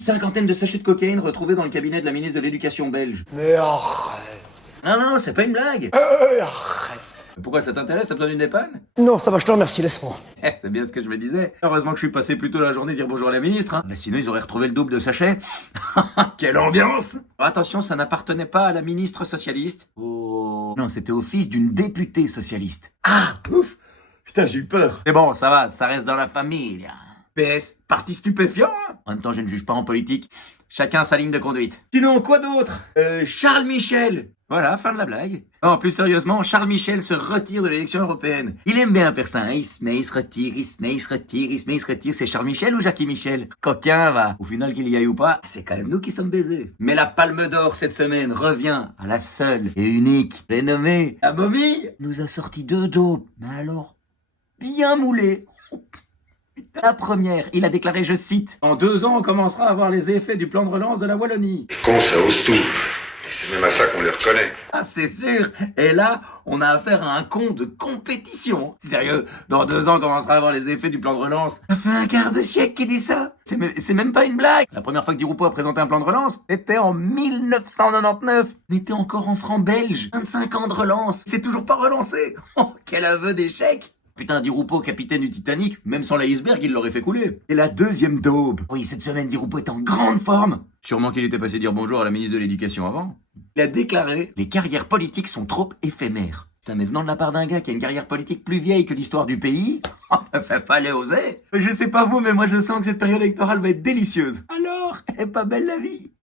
Une cinquantaine de sachets de cocaïne retrouvés dans le cabinet de la ministre de l'Éducation belge. Mais arrête. Non, c'est pas une blague. Arrête. Pourquoi ça t'intéresse? T'as besoin d'une dépanne? Non, ça va, je te remercie, laisse-moi. C'est bien ce que je me disais. Heureusement que je suis passé plus tôt la journée dire bonjour à la ministre. Hein. Mais sinon, ils auraient retrouvé le double de sachets. Quelle ambiance! Attention, ça n'appartenait pas à la ministre socialiste. Oh. Non, c'était au fils d'une députée socialiste. Ah, ouf! Putain, j'ai eu peur. Mais bon, ça va, ça reste dans la famille. PS, parti stupéfiant. Hein. En même temps, je ne juge pas en politique. Chacun sa ligne de conduite. Sinon, quoi d'autre? Charles Michel. Voilà, fin de la blague. Non, plus sérieusement, Charles Michel se retire de l'élection européenne. Il aime bien faire ça, hein. Il se met, il se retire, il se met, il se retire, il se met, il se retire. C'est Charles Michel ou Jackie Michel? Coquin, va. Au final, qu'il y aille ou pas, c'est quand même nous qui sommes baisés. Mais la Palme d'Or cette semaine revient à la seule et unique, prénommée la momie. Nous a sorti 2 daubes, mais alors, bien moulées. La première, il a déclaré, je cite, « En 2 ans, on commencera à voir les effets du plan de relance de la Wallonie. » Con, ça ose tout. Et c'est même à ça qu'on les reconnaît. Ah, c'est sûr. Et là, on a affaire à un con de compétition. Sérieux, dans 2 ans, on commencera à voir les effets du plan de relance. Ça fait un quart de siècle qu'il dit ça. C'est même pas une blague. La première fois que Di Rupo a présenté un plan de relance, c'était en 1999. On était encore en francs belges. 25 ans de relance. C'est toujours pas relancé. Oh, quel aveu d'échec. Putain, Di Rupo, capitaine du Titanic, même sans l'iceberg, il l'aurait fait couler. Et la deuxième daube. Oui, cette semaine, Di Rupo est en grande forme. Sûrement qu'il était passé dire bonjour à la ministre de l'Éducation avant. Il a déclaré « Les carrières politiques sont trop éphémères ». Putain, mais venant de la part d'un gars qui a une carrière politique plus vieille que l'histoire du pays, fallait oser. Je sais pas vous, mais moi je sens que cette période électorale va être délicieuse. Alors, elle est pas belle la vie.